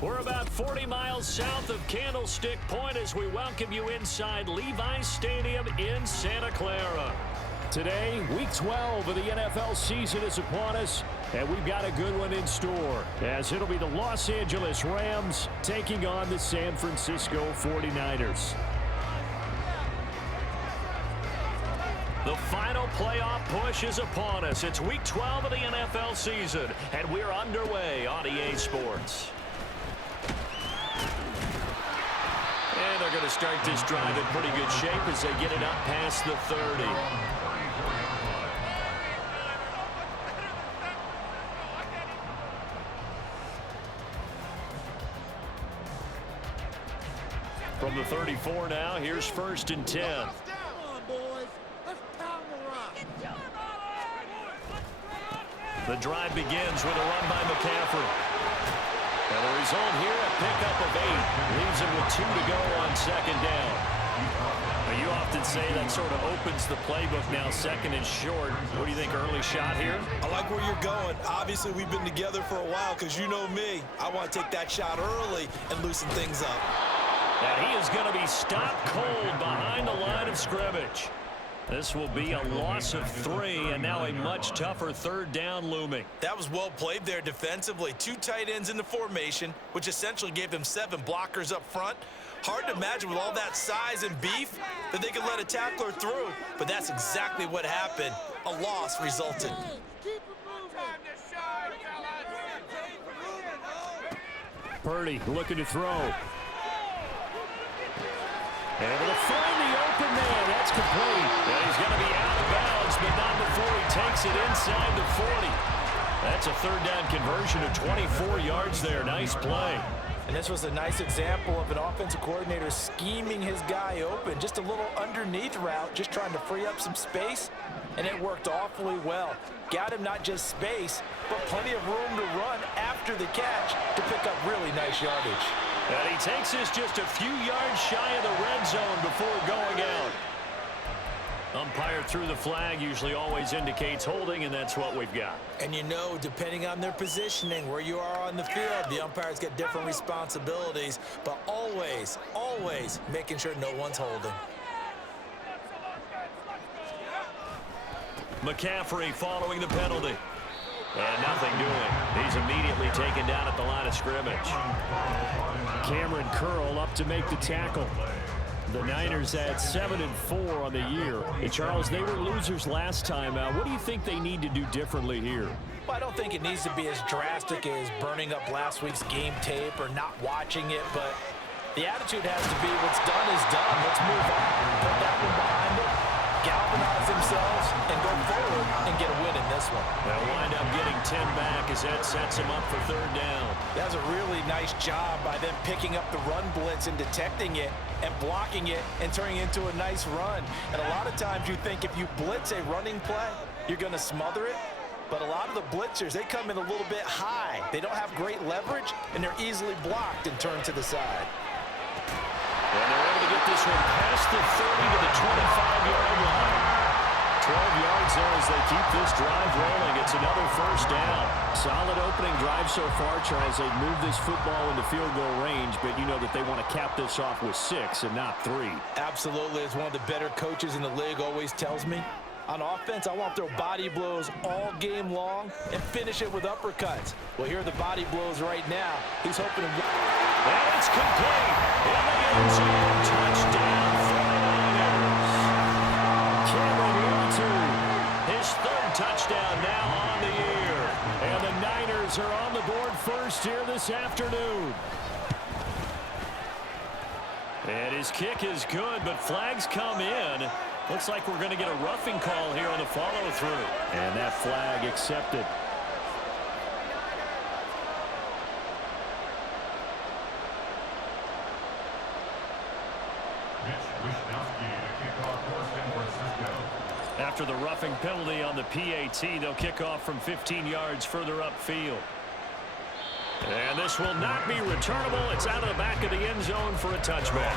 We're about 40 miles south of Candlestick Point as we welcome you inside Levi's Stadium in Santa Clara. Today, Week 12 of the NFL season is upon us, and we've got a good one in store, as it'll be the Los Angeles Rams taking on the San Francisco 49ers. The final playoff push is upon us. It's Week 12 of the NFL season, and we're underway on EA Sports. And they're going to start this drive in pretty good shape as they get it up past the 30. From the 34 now, here's 1st and 10. Come on, boys. Let's pound the rock. The drive begins with a run by McCaffrey. And the result here, a pickup of 8. Leaves him with 2 to go on 2nd down. Now, you often say that sort of opens the playbook now, 2nd and short. What do you think, early shot here? I like where you're going. Obviously, we've been together for a while because you know me. I want to take that shot early and loosen things up. And he is going to be stopped cold behind the line of scrimmage. This will be a loss of 3, and now a much tougher 3rd down looming. That was well played there defensively. 2 tight ends in the formation, which essentially gave them 7 blockers up front. Hard to imagine with all that size and beef that they could let a tackler through, but that's exactly what happened. A loss resulted. Purdy looking to throw. Able to find the open man. That's complete. And he's going to be out of bounds, but not before he takes it inside the 40. That's a 3rd down conversion of 24 yards there. Nice play. And this was a nice example of an offensive coordinator scheming his guy open. Just a little underneath route, just trying to free up some space, and it worked awfully well. Got him not just space, but plenty of room to run after the catch to pick up really nice yardage. And he takes this just a few yards shy of the red zone before going out. Umpire threw the flag, usually always indicates holding, and that's what we've got. And you know, depending on their positioning, where you are on the field, the umpires get different responsibilities, but always, always making sure no one's holding. McCaffrey following the penalty. And nothing doing. He's immediately taken down at the line of scrimmage. Cameron Curl up to make the tackle. The Niners at 7-4 on the year. And Charles, they were losers last time out. What do you think they need to do differently here? Well, I don't think it needs to be as drastic as burning up last week's game tape or not watching it, but the attitude has to be what's done is done. Let's move on. Put that one behind them, galvanize themselves, and go forward and get a win in this one. They'll wind up getting 10 back as that sets them up for 3rd down. That was a really nice job by them picking up the run blitz and detecting it and blocking it and turning it into a nice run. And a lot of times you think if you blitz a running play, you're going to smother it. But a lot of the blitzers, they come in a little bit high. They don't have great leverage, and they're easily blocked and turned to the side. And they're able to get this one past the 30 to the 25-yard line. 12 yards there as they keep this drive rolling. It's another 1st down. Solid opening drive so far, Charles. They've moved this football into field goal range, but you know that they want to cap this off with 6 and not 3. Absolutely. As one of the better coaches in the league always tells me, on offense, I want to throw body blows all game long and finish it with uppercuts. Well, here are the body blows right now. He's hoping to... And it's complete. In the end zone, touchdown 49ers. Cameron Newton, his 3rd touchdown now on the year. And the Niners are on the board first here this afternoon. And his kick is good, but flags come in. Looks like we're going to get a roughing call here on the follow-through. And that flag accepted. After the roughing penalty on the PAT, they'll kick off from 15 yards further upfield. And this will not be returnable. It's out of the back of the end zone for a touchback.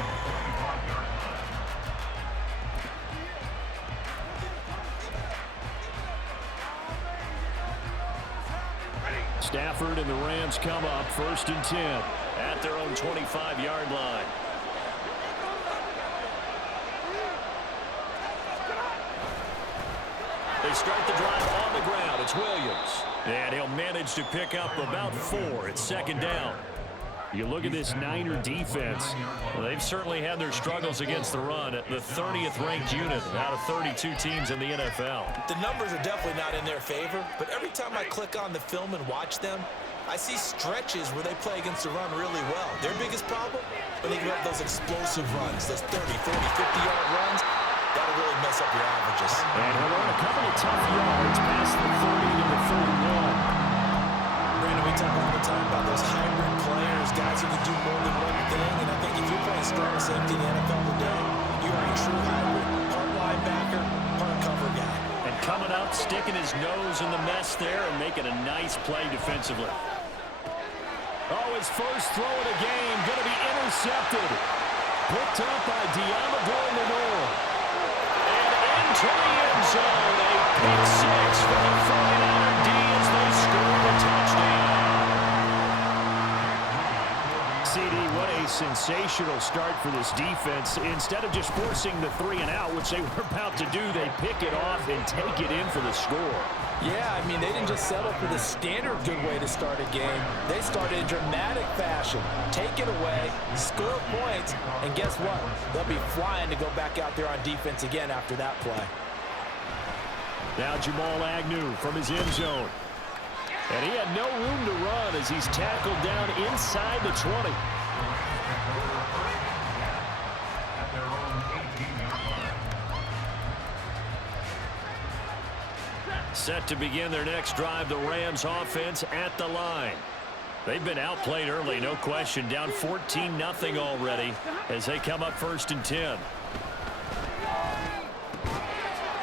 Stafford and the Rams come up 1st and 10 at their own 25-yard line. They start the drive on the ground. It's Williams. And he'll manage to pick up about 4. It's second down. You look at this Niner defense. Well, they've certainly had their struggles against the run. At the 30th ranked unit out of 32 teams in the NFL. The numbers are definitely not in their favor, but every time I click on the film and watch them, I see stretches where they play against the run really well. Their biggest problem, when they give up those explosive runs, those 30, 40, 50-yard runs, that'll really mess up your averages. And he'll earn a couple of tough yards past the 30 to the 31. Brandon, we talk all the time about those hybrid players, guys who can do more than one thing, and I think if you're playing strong safety in the NFL today, you are a true hybrid, part linebacker, part cover guy. And coming up, sticking his nose in the mess there and making a nice play defensively. Oh, his first throw of the game, going to be intercepted. Picked up by Diamador Lenore. And into the end zone, a pick six for the 49er D as they score a touchdown. CD, what a sensational start for this defense. Instead of just forcing the 3-and-out, which they were about to do, they pick it off and take it in for the score. Yeah, I mean, they didn't just settle for the standard good way to start a game. They started in dramatic fashion. Take it away, score points, and guess what? They'll be flying to go back out there on defense again after that play. Now Jamal Agnew from his end zone. And he had no room to run as he's tackled down inside the 20. Set to begin their next drive, the Rams offense at the line. They've been outplayed early, no question. Down 14-0 already as they come up 1st and 10.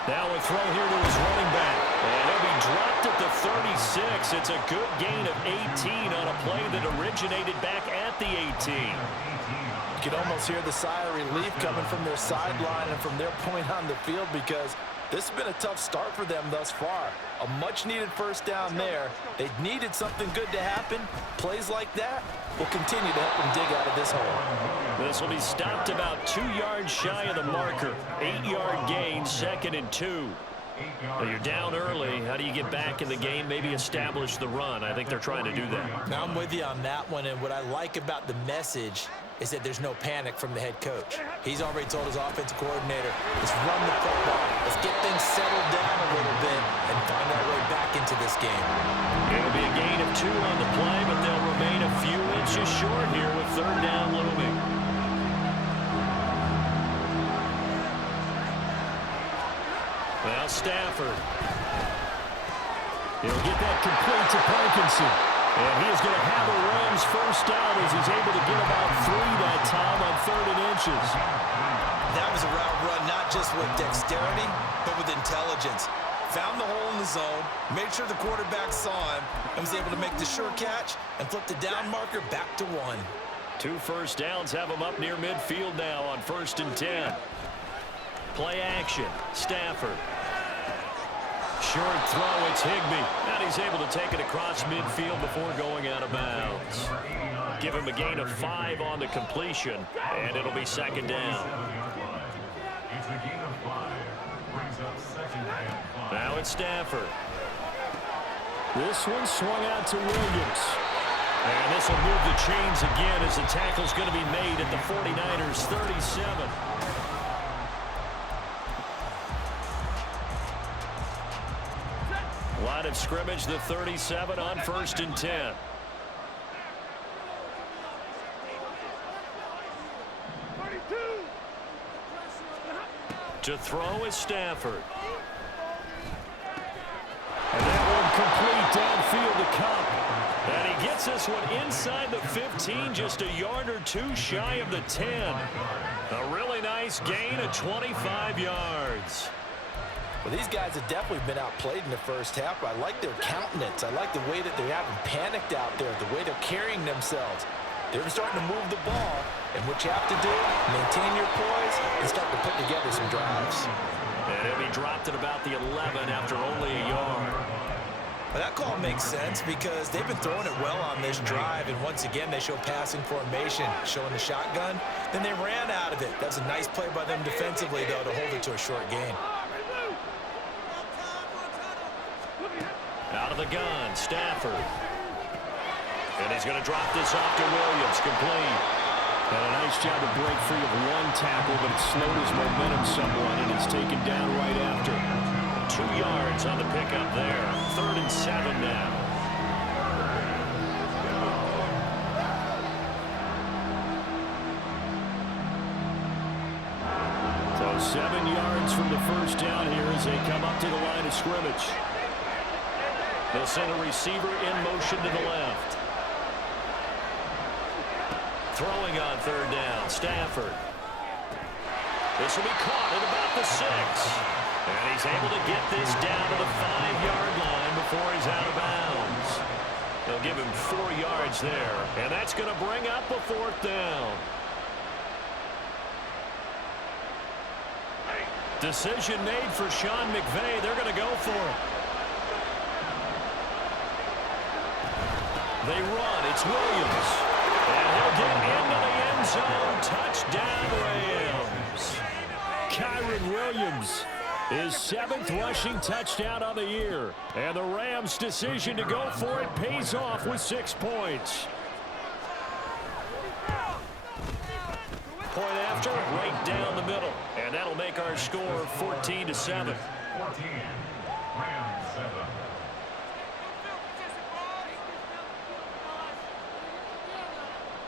Now a throw here to his running back. And he'll be dropped at the 36. It's a good gain of 18 on a play that originated back at the 18. You can almost hear the sigh of relief coming from their sideline and from their point on the field because this has been a tough start for them thus far. A much-needed first down there. They needed something good to happen. Plays like that will continue to help them dig out of this hole. This will be stopped about 2 yards shy of the marker. 8-yard gain, 2nd and 2. Well, you're down early. How do you get back in the game? Maybe establish the run. I think they're trying to do that. Now I'm with you on that one, and what I like about the message is that there's no panic from the head coach. He's already told his offensive coordinator, let's run the football. Let's get things settled down a little bit and find our way back into this game. It'll be a gain of 2 on the play, but they'll remain a few inches short here with 3rd down looming. Now Stafford. He'll get that complete to Parkinson. And he is going to have a Rams first down as he's able to get about 3 that time on 3rd and inches. That was a route run not just with dexterity, but with intelligence. Found the hole in the zone, made sure the quarterback saw him, and was able to make the sure catch and flip the down marker back to 1. 2 first downs have him up near midfield now on 1st and 10. Play action. Stafford. Short throw, it's Higbee. And he's able to take it across midfield before going out of bounds. Give him a gain of 5 on the completion, and it'll be 2nd down. Now it's Stafford. This one swung out to Williams. And this will move the chains again as the tackle's going to be made at the 49ers 37. Line of scrimmage, the 37 on 1st and 10. To throw is Stafford. And that one complete downfield to Cup. And he gets this one inside the 15, just a yard or 2 shy of the 10. A really nice gain of 25 yards. Well, these guys have definitely been outplayed in the first half. I like their countenance. I like the way that they haven't panicked out there, the way they're carrying themselves. They're starting to move the ball, and what you have to do, maintain your poise and start to put together some drives. And he'll be dropped at about the 11 after only a yard. Well, that call makes sense because they've been throwing it well on this drive, and once again they show passing formation, showing the shotgun. Then they ran out of it. That was a nice play by them defensively, though, to hold it to a short gain. Out of the gun, Stafford. And he's going to drop this off to Williams, complete. And a nice job to break free of one tackle, but it slowed his momentum somewhat, and he's taken down right after. 2 yards on the pickup there. 3rd and 7 now. So 7 yards from the first down here as they come up to the line of scrimmage. They'll send a receiver in motion to the left. Throwing on 3rd down, Stafford. This will be caught at about the 6. And he's able to get this down to the 5-yard line before he's out of bounds. They'll give him 4 yards there. And that's going to bring up a 4th down. Decision made for Sean McVay. They're going to go for it. They run. It's Williams. And he'll get into the end zone. Touchdown, Rams. Kyron Williams, his 7th rushing touchdown of the year. And the Rams' decision to go for it pays off with 6 points. Point after, right down the middle. And that'll make our score 14-7. 14, Rams 7.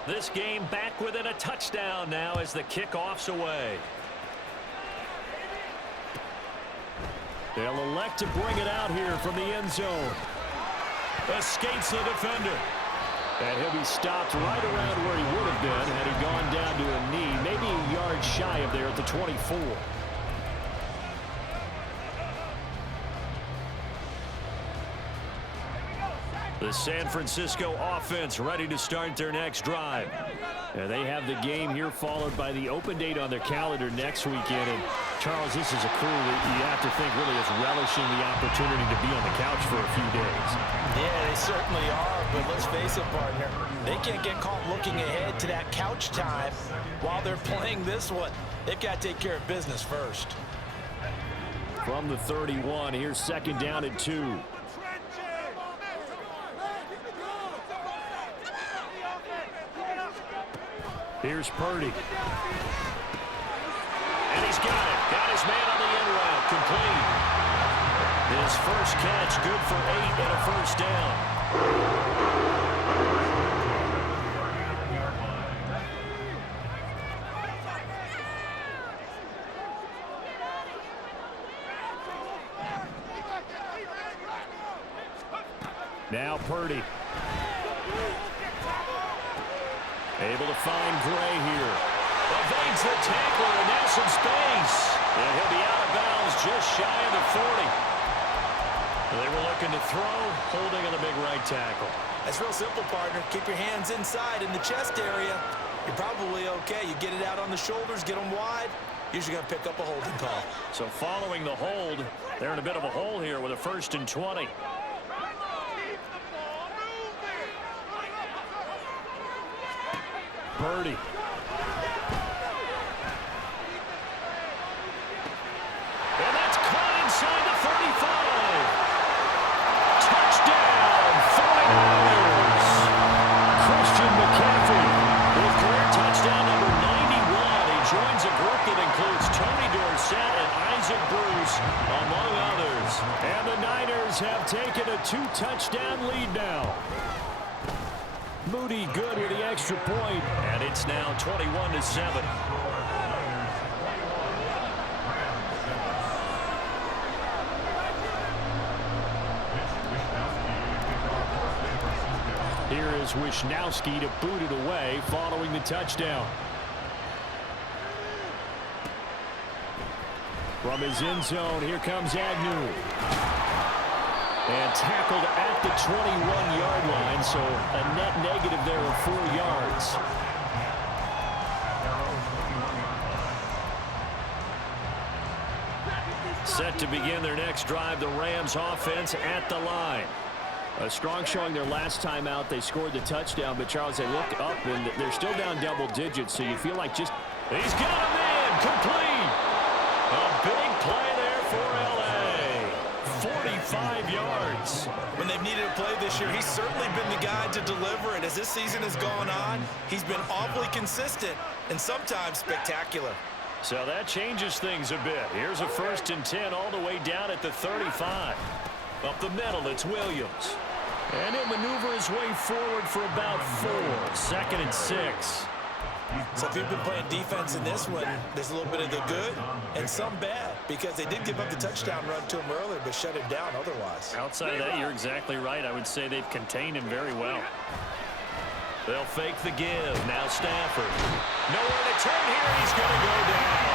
This game back within a touchdown now as the kickoff's away. They'll elect to bring it out here from the end zone. Escapes the defender. And he'll be stopped right around where he would have been had he gone down to a knee, maybe a yard shy of there at the 24. The San Francisco offense ready to start their next drive. And they have the game here followed by the open date on their calendar next weekend. And Charles, this is a crew that you have to think really is relishing the opportunity to be on the couch for a few days. Yeah, they certainly are, but let's face it, partner. They can't get caught looking ahead to that couch time while they're playing this one. They've got to take care of business first. From the 31, here's 2nd down and 2. Here's Purdy. And he's got it. Got his man on the end route. Complete. His first catch good for 8 and a first down. Now Purdy. Able to find Gray here. Evades the tackler, and now some space. And he'll be out of bounds just shy of the 40. They were looking to throw, holding on the big right tackle. That's real simple, partner. Keep your hands inside in the chest area. You're probably okay. You get it out on the shoulders, get them wide. Usually going to pick up a holding call. So following the hold, they're in a bit of a hole here with a 1st and 20. Purdy. And that's caught inside the 35. Touchdown, 49ers. Christian McCaffrey with career touchdown number 91. He joins a group that includes Tony Dorsett and Isaac Bruce, among others. And the Niners have taken a 2-touchdown lead now. Moody good with the extra point, and it's now 21-7. Here is Wisnowski to boot it away following the touchdown. From his end zone, here comes Agnew. And tackled at the 21-yard line, so a net negative there of 4 yards. Set to begin their next drive, the Rams offense at the line. A strong showing their last time out. They scored the touchdown, but Charles, they look up and they're still down double digits, so you feel like just... He's got him in! Complete! A big play there for L.A. 45 yards. When they've needed a play this year, he's certainly been the guy to deliver, and as this season has gone on, he's been awfully consistent and sometimes spectacular. So that changes things a bit. Here's a 1st and 10 all the way down at the 35. Up the middle, it's Williams. And he'll maneuver his way forward for about 4. 2nd and 6. So if you've been playing defense in this one, there's a little bit of the good and some bad, because they did give up the touchdown run to him earlier, but shut him down otherwise. Outside of that, you're exactly right. I would say they've contained him very well. They'll fake the give. Now Stafford. Nowhere to turn here. He's going to go down.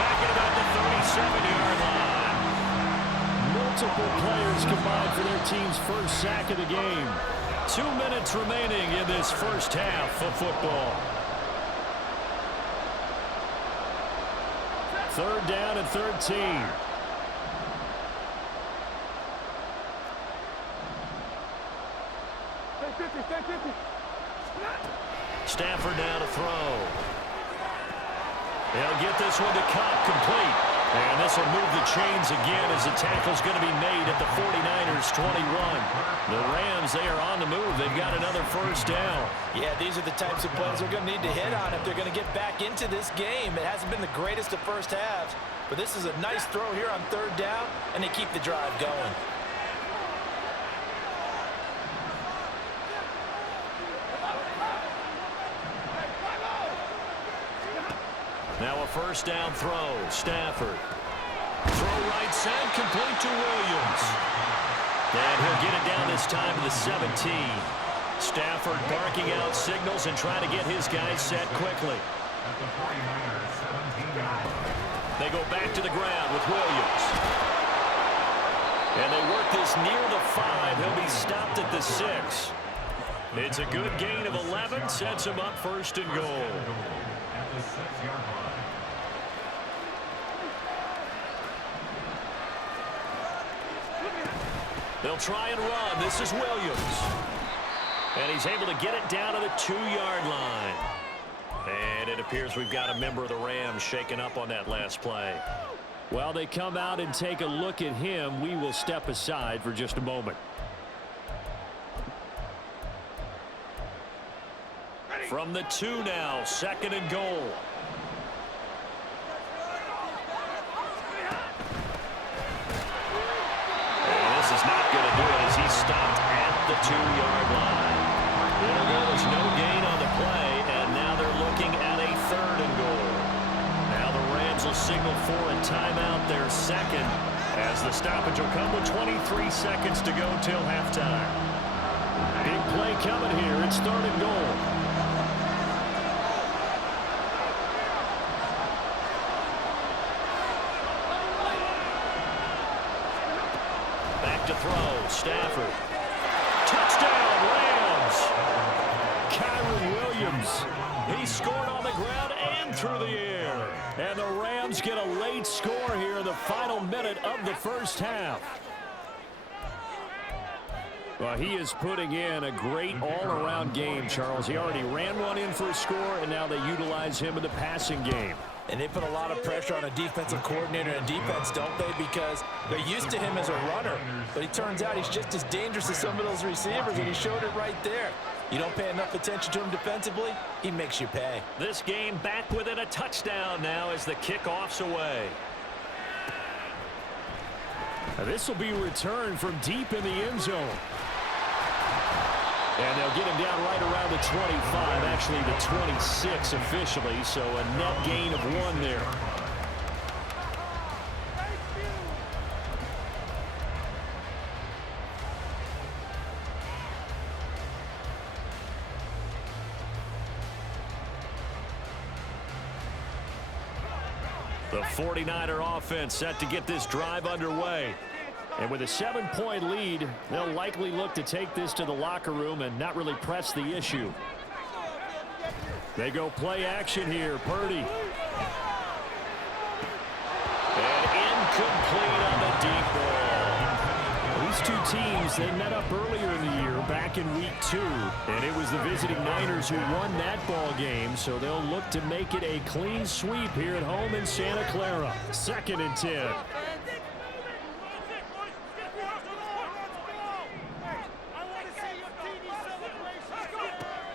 Back at about the 37-yard line. Multiple players combined for their team's first sack of the game. 2 minutes remaining in this first half of football. 3rd down and 13. Stafford now to throw. They'll get this one to Cup, complete. And this will move the chains again as the tackle's going to be made at the 49ers 21. The Rams, they are on the move. They've got another 1st down. Yeah, these are the types of plays they're going to need to hit on if they're going to get back into this game. It hasn't been the greatest of first halves, but this is a nice throw here on 3rd down, and they keep the drive going. Now a 1st down throw. Stafford. Throw right side, complete to Williams. And he'll get it down this time to the 17. Stafford barking out signals and trying to get his guys set quickly. They go back to the ground with Williams. And they work this near the 5. He'll be stopped at the 6. It's a good gain of 11. Sets him up 1st and goal. They'll try and run. This is Williams. And he's able to get it down to the 2-yard line. And it appears we've got a member of the Rams shaken up on that last play. While they come out and take a look at him, we will step aside for just a moment. From the 2 now, 2nd and goal. This is not going to do it as he's stopped at the 2-yard line. There's no gain on the play, and now they're looking at a 3rd and goal. Now the Rams will signal for a timeout, their 2nd, as the stoppage will come with 23 seconds to go till halftime. Big play coming here. It's 3rd and goal. To throw. Stafford. Touchdown, Rams. Kyron Williams. He scored on the ground and through the air. And the Rams get a late score here in the final minute of the first half. Well, he is putting in a great all-around game, Charles. He already ran one in for a score, and now they utilize him in the passing game. And they put a lot of pressure on a defensive coordinator and defense, don't they? Because they're used to him as a runner. But it turns out he's just as dangerous as some of those receivers, and he showed it right there. You don't pay enough attention to him defensively, he makes you pay. This game back within a touchdown now as the kickoff's away. Now this will be returned from deep in the end zone. And they'll get him down right around the 25, actually the 26 officially, so a net gain of 1 there. The 49er offense set to get this drive underway. And with a 7-point lead, they'll likely look to take this to the locker room and not really press the issue. They go play action here. Purdy. And incomplete on the deep ball. He these two teams, they met up earlier in the year, back in week 2. And it was the visiting Niners who won that ball game, so they'll look to make it a clean sweep here at home in Santa Clara. 2nd and 10.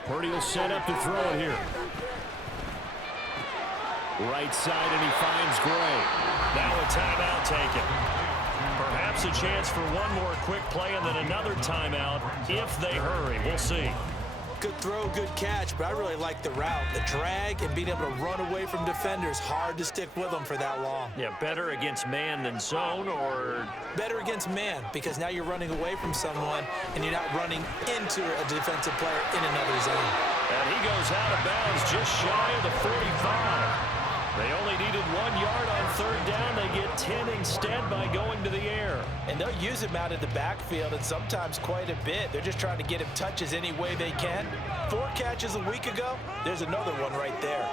Purdy will set up to throw it here. Right side, and he finds Gray. Now a timeout taken. Perhaps a chance for one more quick play and then another timeout if they hurry. We'll see. Good throw, good catch, but I really like the route. The drag and being able to run away from defenders. Hard to stick with them for that long. Yeah, better against man than zone, or? Better against man, because now you're running away from someone and you're not running into a defensive player in another zone. And he goes out of bounds just shy of the 45. They only needed 1 yard on 3rd down. They get 10 instead by going to the air. And they'll use him out of the backfield, and sometimes quite a bit. They're just trying to get him touches any way they can. 4 catches a week ago. There's another one right there.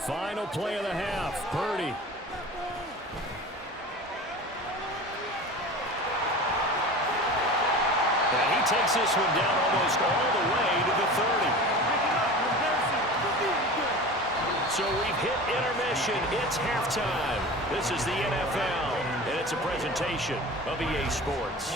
Final play of the half. Purdy. And he takes this one down almost all the way to the 30. So we've hit intermission. It's halftime. This is the NFL, and it's a presentation of EA Sports.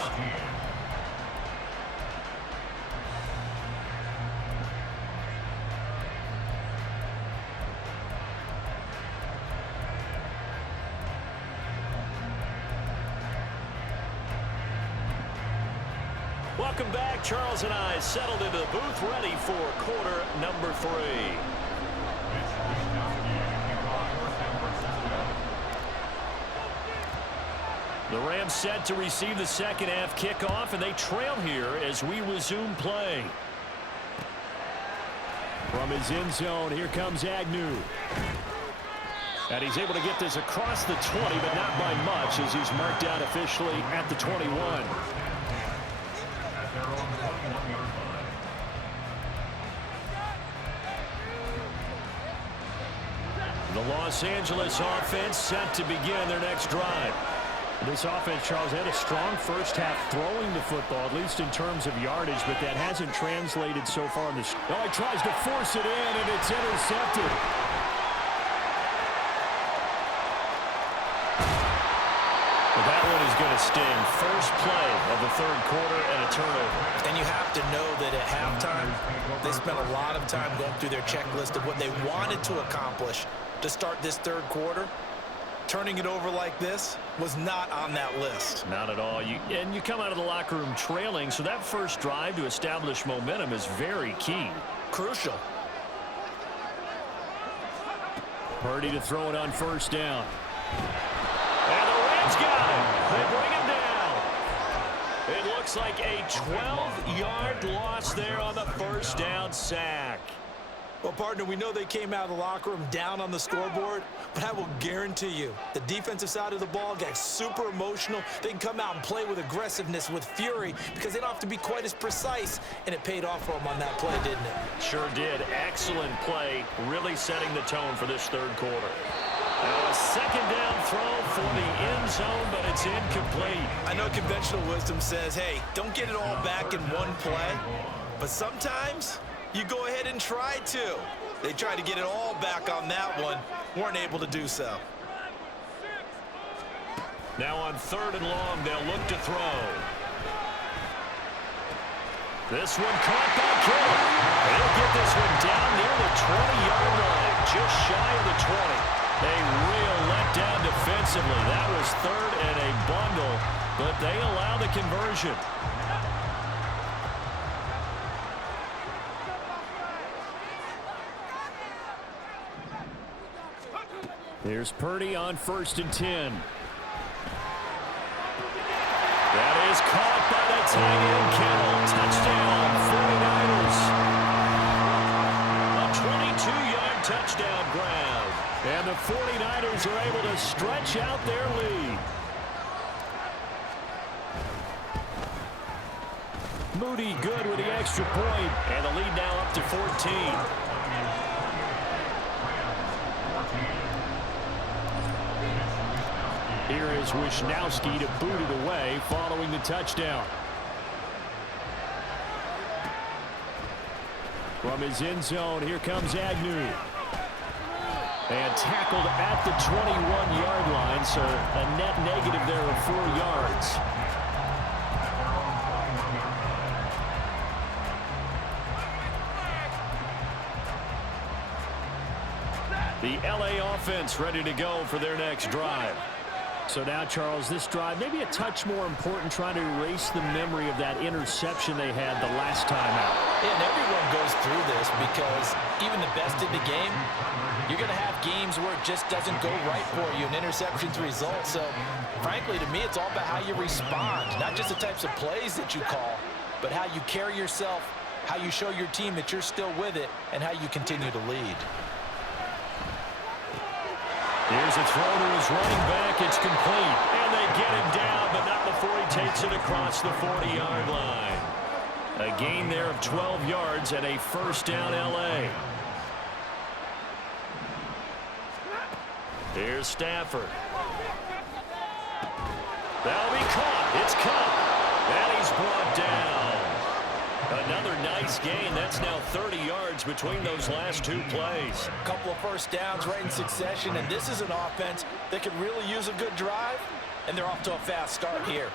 Welcome back. Charles and I settled into the booth, ready for quarter number 3. The Rams set to receive the second half kickoff, and they trail here as we resume play. From his end zone, here comes Agnew. And he's able to get this across the 20, but not by much, as he's marked out officially at the 21. The Los Angeles offense set to begin their next drive. This offense, Charles, had a strong first half throwing the football, at least in terms of yardage, but that hasn't translated so far in this. Oh, he tries to force it in, and it's intercepted. But that one is going to sting. First play of the 3rd quarter and a turnover. And you have to know that at halftime, they spent a lot of time going through their checklist of what they wanted to accomplish to start this 3rd quarter. Turning it over like this was not on that list. Not at all. You come out of the locker room trailing, so that first drive to establish momentum is very key. Crucial. Purdy to throw it on 1st down. And the Rams got him. They bring him down. It looks like a 12-yard loss there on the 1st down sack. Well, partner, we know they came out of the locker room down on the scoreboard, but I will guarantee you the defensive side of the ball got super emotional. They can come out and play with aggressiveness, with fury, because they don't have to be quite as precise, and it paid off for them on that play, didn't it? Sure did. Excellent play, really setting the tone for this 3rd quarter. Now a 2nd down throw for the end zone, but it's incomplete. I know conventional wisdom says, hey, don't get it all back in one play, but sometimes you go ahead and try to. They tried to get it all back on that one. Weren't able to do so. Now on 3rd and long, they'll look to throw. This one caught by Kittle. They'll get this one down near the 20-yard line, just shy of the 20. A real letdown defensively. That was 3rd and a bundle, but they allow the conversion. Here's Purdy on 1st and 10. That is caught by the tight end Kittle. Touchdown, 49ers. A 22-yard touchdown grab. And the 49ers are able to stretch out their lead. Moody good with the extra point, and the lead now up to 14. Here is Wisnowski to boot it away following the touchdown. From his end zone, here comes Agnew. And tackled at the 21-yard line, so a net negative there of 4 yards. The LA offense ready to go for their next drive. So now, Charles, this drive maybe a touch more important, trying to erase the memory of that interception they had the last time out. Yeah, and everyone goes through this because even the best in the game, you're going to have games where it just doesn't go right for you and interceptions result. So, frankly, to me, it's all about how you respond, not just the types of plays that you call, but how you carry yourself, how you show your team that you're still with it, and how you continue to lead. Here's a throw to his running back. It's complete. And they get him down, but not before he takes it across the 40-yard line. A gain there of 12 yards and a first down L.A. Here's Stafford. That'll be caught. It's caught. And he's brought down. Another nice gain. That's now 30 yards between those last 2 plays. A couple of first downs right in succession, and this is an offense that could really use a good drive, and they're off to a fast start here.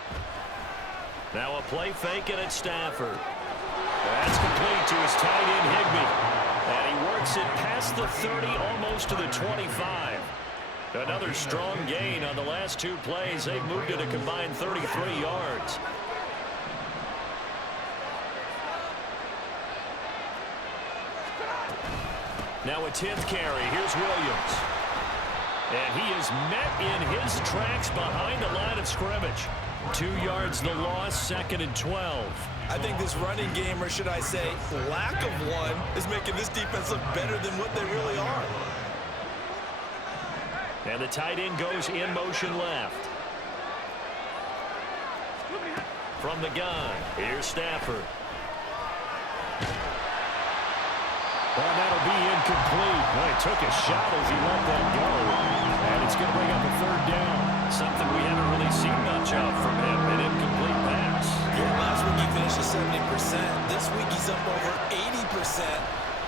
Now a play fake, and it's Stafford. That's complete to his tight end, Higbee. And he works it past the 30, almost to the 25. Another strong gain on the last 2 plays. They've moved it a combined 33 yards. Now a 10th carry. Here's Williams. And he is met in his tracks behind the line of scrimmage. 2 yards the loss, 2nd and 12. I think this running game, or should I say lack of one, is making this defense look better than what they really are. And the tight end goes in motion left. From the gun, here's Stafford. Well, that'll be incomplete. Well, he took a shot as he let that go. And it's going to bring up a 3rd down. Something we haven't really seen much of from him. An incomplete pass. Yeah, last week he finished at 70%. This week he's up over 80%.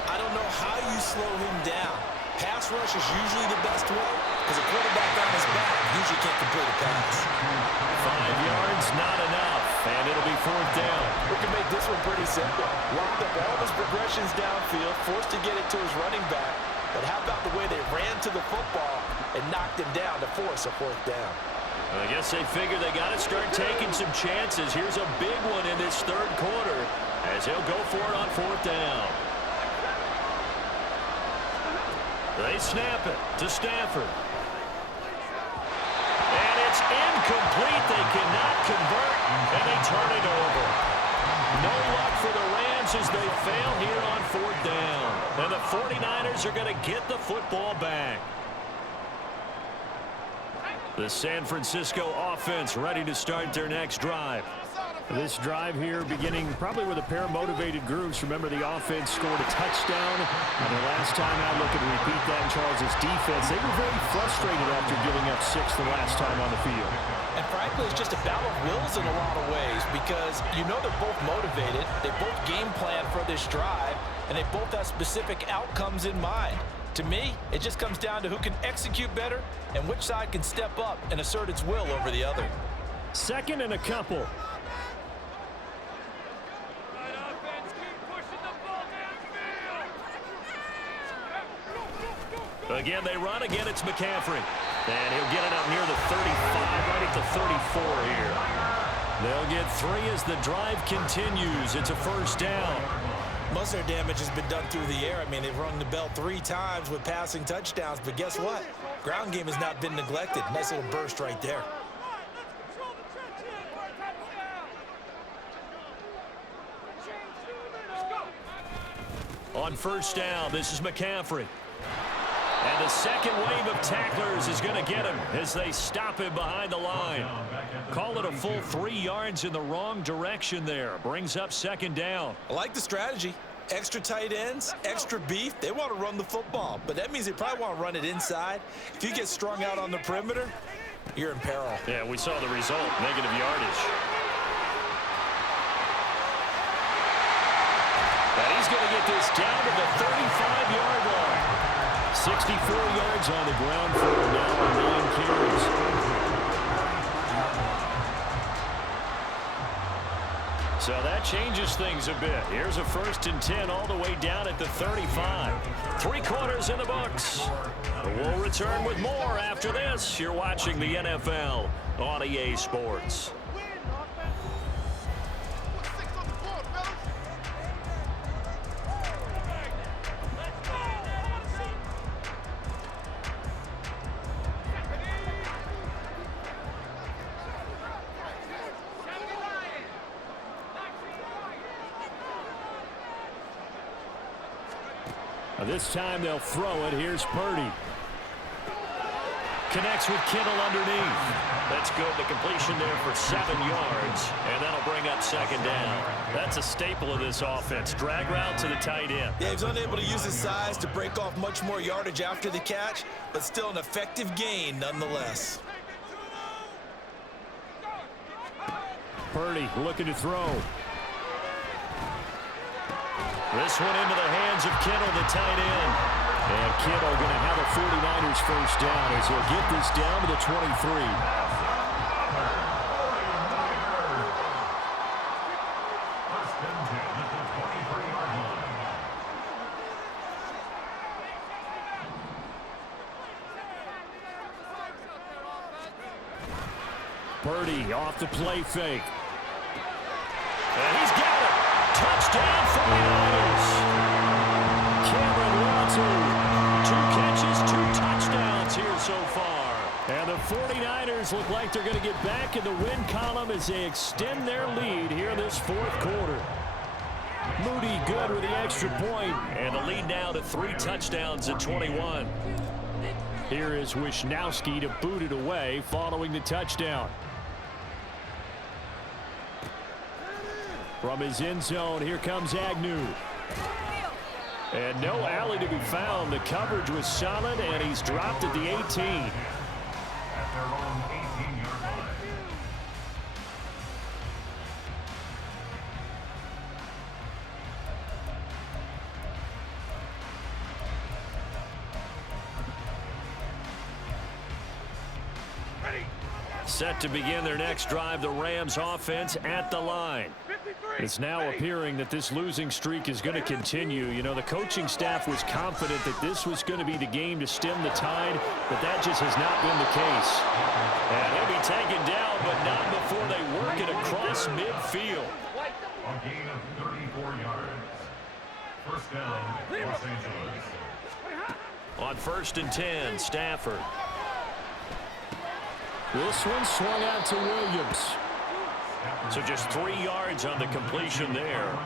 I don't know how you slow him down. Pass rush is usually the best way because a quarterback on his back usually can't complete a pass. 5 yards, not enough. And it'll be 4th down. We can make this one pretty simple. Locked up all his progressions downfield, forced to get it to his running back. But how about the way they ran to the football and knocked him down to force a 4th down? I guess they figure they got to start taking some chances. Here's a big one in this 3rd quarter as he'll go for it on 4th down. They snap it to Stafford. And it's incomplete. They cannot convert, and they turn it over. No luck for the Rams as they fail here on 4th down. And the 49ers are going to get the football back. The San Francisco offense ready to start their next drive. This drive here beginning probably with a pair of motivated groups. Remember, the offense scored a touchdown. And the last time out, looking to repeat that in Charles's defense. They were very frustrated after giving up 6 the last time on the field. And frankly, it's just a battle of wills in a lot of ways because you know they're both motivated. They both game plan for this drive, and they both have specific outcomes in mind. To me, it just comes down to who can execute better and which side can step up and assert its will over the other. 2nd and a couple. Again, they run. Again, it's McCaffrey. And he'll get it up near the 35, right at the 34 here. They'll get 3 as the drive continues. It's a 1st down. Most of their damage has been done through the air. I mean, they've rung the bell 3 times with passing touchdowns. But guess what? Ground game has not been neglected. Nice little burst right there. On 1st down, this is McCaffrey. And the second wave of tacklers is going to get him as they stop him behind the line. Call it a full 3 yards in the wrong direction there. Brings up 2nd down. I like the strategy. Extra tight ends, extra beef. They want to run the football, but that means they probably want to run it inside. If you get strung out on the perimeter, you're in peril. Yeah, we saw the result, negative yardage. And he's going to get this down to the 35-yard line. 64 yards on the ground for him now on 9 carries. So that changes things a bit. Here's a 1st and 10 all the way down at the 35. 3 quarters in the books. We'll return with more after this. You're watching the NFL on EA Sports. This time they'll throw it. Here's Purdy. Connects with Kittle underneath. That's good. The completion there for 7 yards. And that'll bring up 2nd down. That's a staple of this offense. Drag route to the tight end. Yeah, he's unable to use his size to break off much more yardage after the catch, but still an effective gain nonetheless. Purdy looking to throw. This one into the hands of Kittle, the tight end. And Kittle going to have a 49ers 1st down as he'll get this down to the 23. Purdy off the play fake. And he's got it. Touchdown 49ers. Cameron Watson, 2 catches, 2 touchdowns here so far. And the 49ers look like they're going to get back in the win column as they extend their lead here this 4th quarter. Moody good with the extra point. And the lead now to 3 touchdowns at 21. Here is Wisnowski to boot it away following the touchdown. From his end zone, here comes Agnew. And no alley to be found. The coverage was solid, and he's dropped at the 18. At their own 18-yard line. Set to begin their next drive, the Rams offense at the line. It's now appearing that this losing streak is going to continue. You know, the coaching staff was confident that this was going to be the game to stem the tide, but that just has not been the case. And he'll be taken down, but not before they work it across midfield. A gain of 34 yards. 1st down, Los Angeles. On 1st and 10, Stafford. This one swung out to Williams. So just 3 yards on the completion there.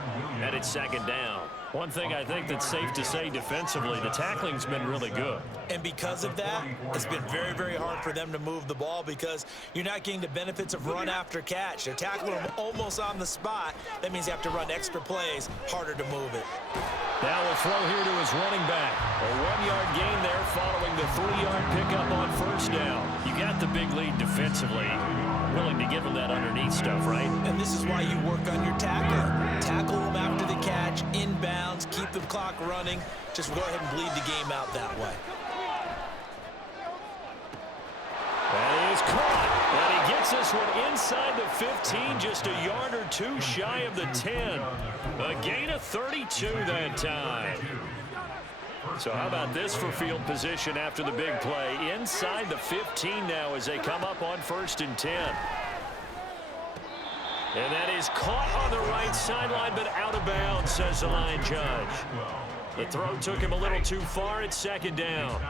And it's 2nd down. One thing I think that's safe to say defensively, the tackling's been really good. And because of that, it's been very, very hard for them to move the ball because you're not getting the benefits of run after catch. They're tackling them almost on the spot. That means you have to run extra plays, harder to move it. Now we'll throw here to his running back. A 1-yard gain there following the 3-yard pickup on 1st down. You got the big lead defensively. Willing to give him that underneath stuff, right? And this is why you work on your tackling. Tackle them after the catch, inbounds, keep the clock running. Just go ahead and bleed the game out that way. That is caught. And he gets this one inside the 15, just a yard or 2 shy of the 10. A gain of 32 that time. So how about this for field position after the big play? Inside the 15 now as they come up on 1st and 10. And that is caught on the right sideline, but out of bounds, says the line judge. The throw took him a little too far. It's 2nd down.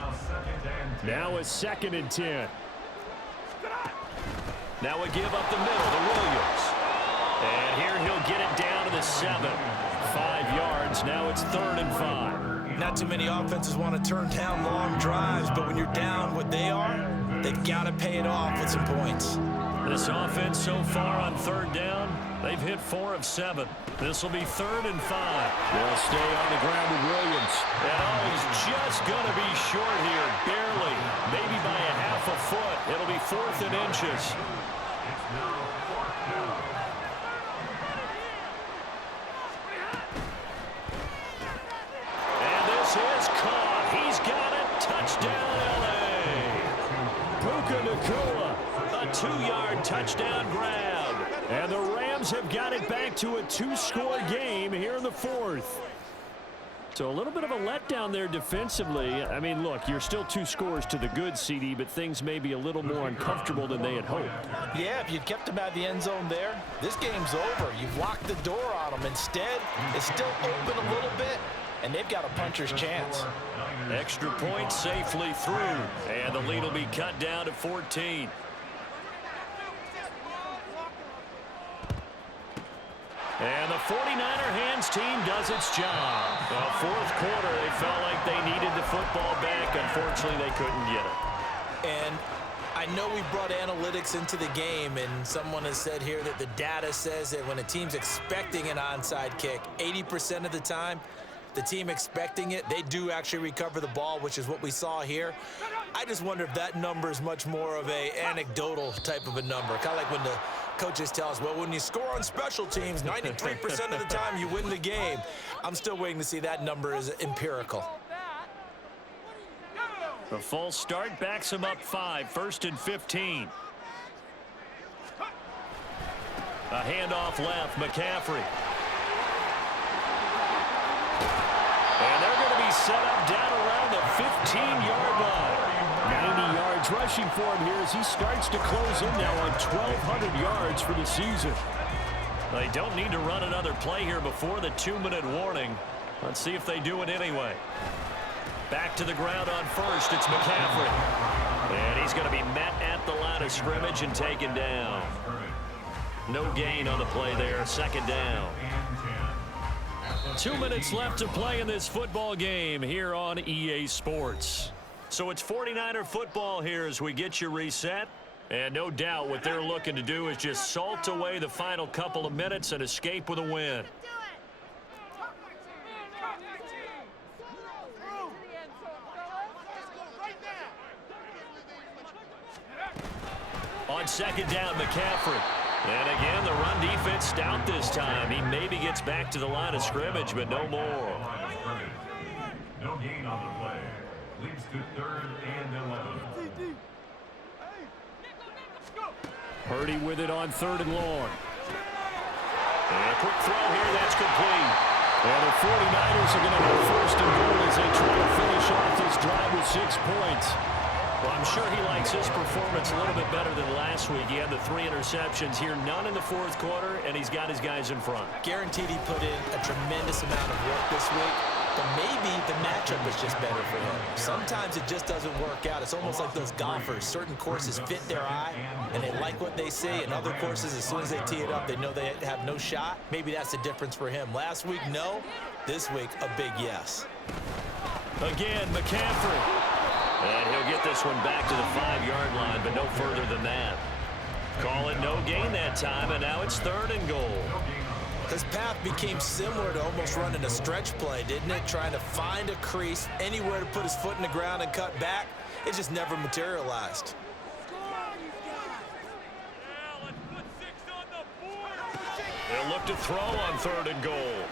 Now it's 2nd and 10. Now we give up the middle to Williams. And here he'll get it down to the 7. 5 yards. Now it's 3rd and 5. Not too many offenses want to turn down long drives, but when you're down what they are, they've got to pay it off with some points. This offense so far on 3rd down, they've hit 4 of 7. This will be 3rd and 5. They'll stay on the ground with Williams. And he's just going to be short here, barely, maybe by a half off a foot. It'll be 4th and inches. It's now 4th down. And this is caught. He's got it. Touchdown, L.A. Puka Nacua, a 2-yard touchdown grab. And the Rams have got it back to a 2-score game here in the 4th. So a little bit of a letdown there defensively. I mean, look, you're still 2 scores to the good, CD, but things may be a little more uncomfortable than they had hoped. Yeah, if you'd kept them out of the end zone there, this game's over. You've locked the door on them. Instead, it's still open a little bit, and they've got a puncher's chance. Extra point safely through, and the lead will be cut down to 14. And the 49er hands team does its job. Well, 4th quarter, they felt like they needed the football back. Unfortunately, they couldn't get it. And I know we brought analytics into the game, and someone has said here that the data says that when a team's expecting an onside kick, 80% of the time, the team expecting it, they do actually recover the ball, which is what we saw here. I just wonder if that number is much more of a anecdotal type of a number. Kind of like when the coaches tell us, well, when you score on special teams, 93% of the time you win the game. I'm still waiting to see that number is empirical. The false start backs him up 5, 1st and 15. A handoff left, McCaffrey. And they're going to be set up down around the 15-yard line. 90 yards rushing for him here as he starts to close in now on 1,200 yards for the season. They don't need to run another play here before the 2-minute warning. Let's see if they do it anyway. Back to the ground on 1st. It's McCaffrey. And he's going to be met at the line of scrimmage and taken down. No gain on the play there. 2nd down. 2 minutes left to play in this football game here on EA Sports. So it's 49er football here as we get you reset. And no doubt what they're looking to do is just salt away the final couple of minutes and escape with a win. On 2nd down, McCaffrey. And again, the run defense stout this time. He maybe gets back to the line of scrimmage, but no more. No gain on the play. Leads to 3rd and 11. Purdy with it on 3rd and long. And a quick throw here, that's complete. And the 49ers are going to have 1st and goal as they try to finish off this drive with 6 points. Well, I'm sure he likes his performance a little bit better than last week. He had the 3 interceptions here, none in the 4th quarter, and he's got his guys in front. Guaranteed he put in a tremendous amount of work this week, but maybe the matchup is just better for him. Sometimes it just doesn't work out. It's almost like those golfers. Certain courses fit their eye, and they like what they see, and other courses, as soon as they tee it up, they know they have no shot. Maybe that's the difference for him. Last week, no. This week, a big yes. Again, McCaffrey. And he'll get this one back to the 5-yard line, but no further than that. Call it no gain that time, and now it's 3rd and goal. His path became similar to almost running a stretch play, didn't it? Trying to find a crease, anywhere to put his foot in the ground and cut back. It just never materialized. They'll look to throw on 3rd and goal.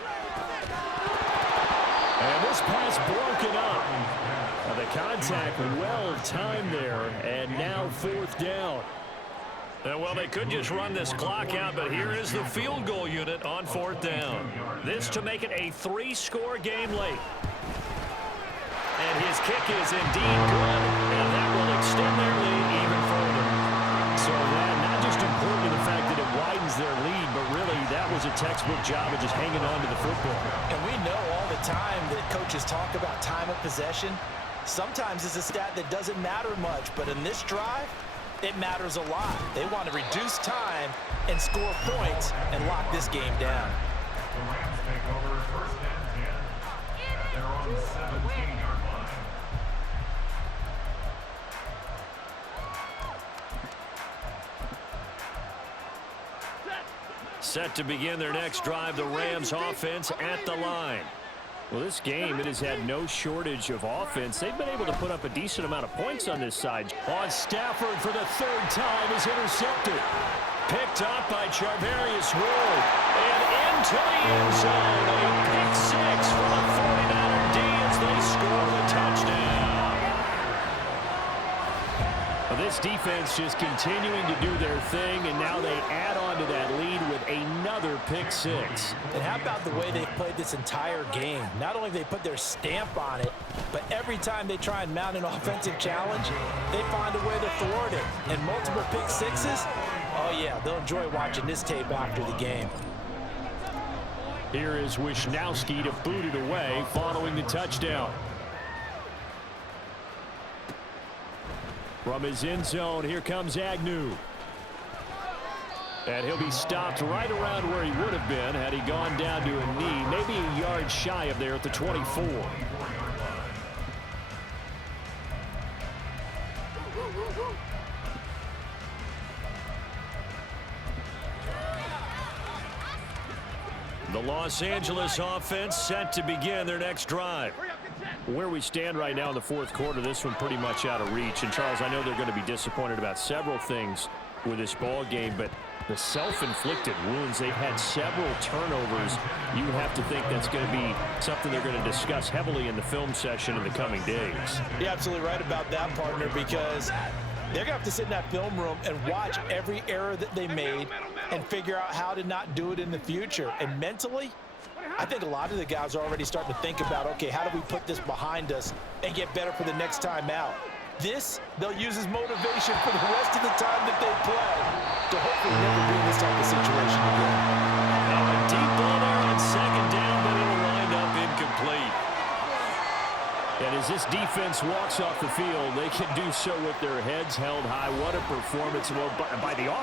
And this pass broken up. Now the contact well timed there, and now 4th down. Well, they could just run this clock out, but here is the field goal unit on 4th down. This to make it a 3-score game late. And his kick is indeed good, and that will extend their lead even further. So that not just important to the fact that it widens their lead, but really that was a textbook job of just hanging on to the football. And we know all the time that coaches talk about time of possession. Sometimes it's a stat that doesn't matter much, but in this drive, it matters a lot. They want to reduce time and score points and lock this game down. The Rams take over 1st and 10 at their own 17-yard line. Set to begin their next drive, the Rams offense at the line. Well, this game, it has had no shortage of offense. They've been able to put up a decent amount of points on this side. On Stafford for the third time is intercepted. Picked up by Charvarius Ward. And into the end zone. A pick six from a 49er D as they score the touchdown. Well, this defense just continuing to do their thing, and now they add on to that lead with another pick six. And how about the way they've played this entire game? Not only have they put their stamp on it, but every time they try and mount an offensive challenge, they find a way to thwart it. And multiple pick sixes, oh yeah, they'll enjoy watching this tape after the game. Here is Wisnowski to boot it away following the touchdown. From his end zone, here comes Agnew. And he'll be stopped right around where he would have been had he gone down to a knee, maybe a yard shy of there at the 24. The Los Angeles offense set to begin their next drive. Where we stand right now in the fourth quarter, this one pretty much out of reach. And, Charles, I know they're going to be disappointed about several things with this ball game, but the self-inflicted wounds, they've had several turnovers. You have to think that's going to be something they're going to discuss heavily in the film session in the coming days. You're absolutely right about that, partner, because they're going to have to sit in that film room and watch every error that they made and figure out how to not do it in the future. And mentally, I think a lot of the guys are already starting to think about, okay, how do we put this behind us and get better for the next time out? This, they'll use as motivation for the rest of the time that they play to hopefully never be in this type of situation again. Now a deep ball there on second down, but it'll wind up incomplete. And as this defense walks off the field, they can do so with their heads held high. What a performance by the offense.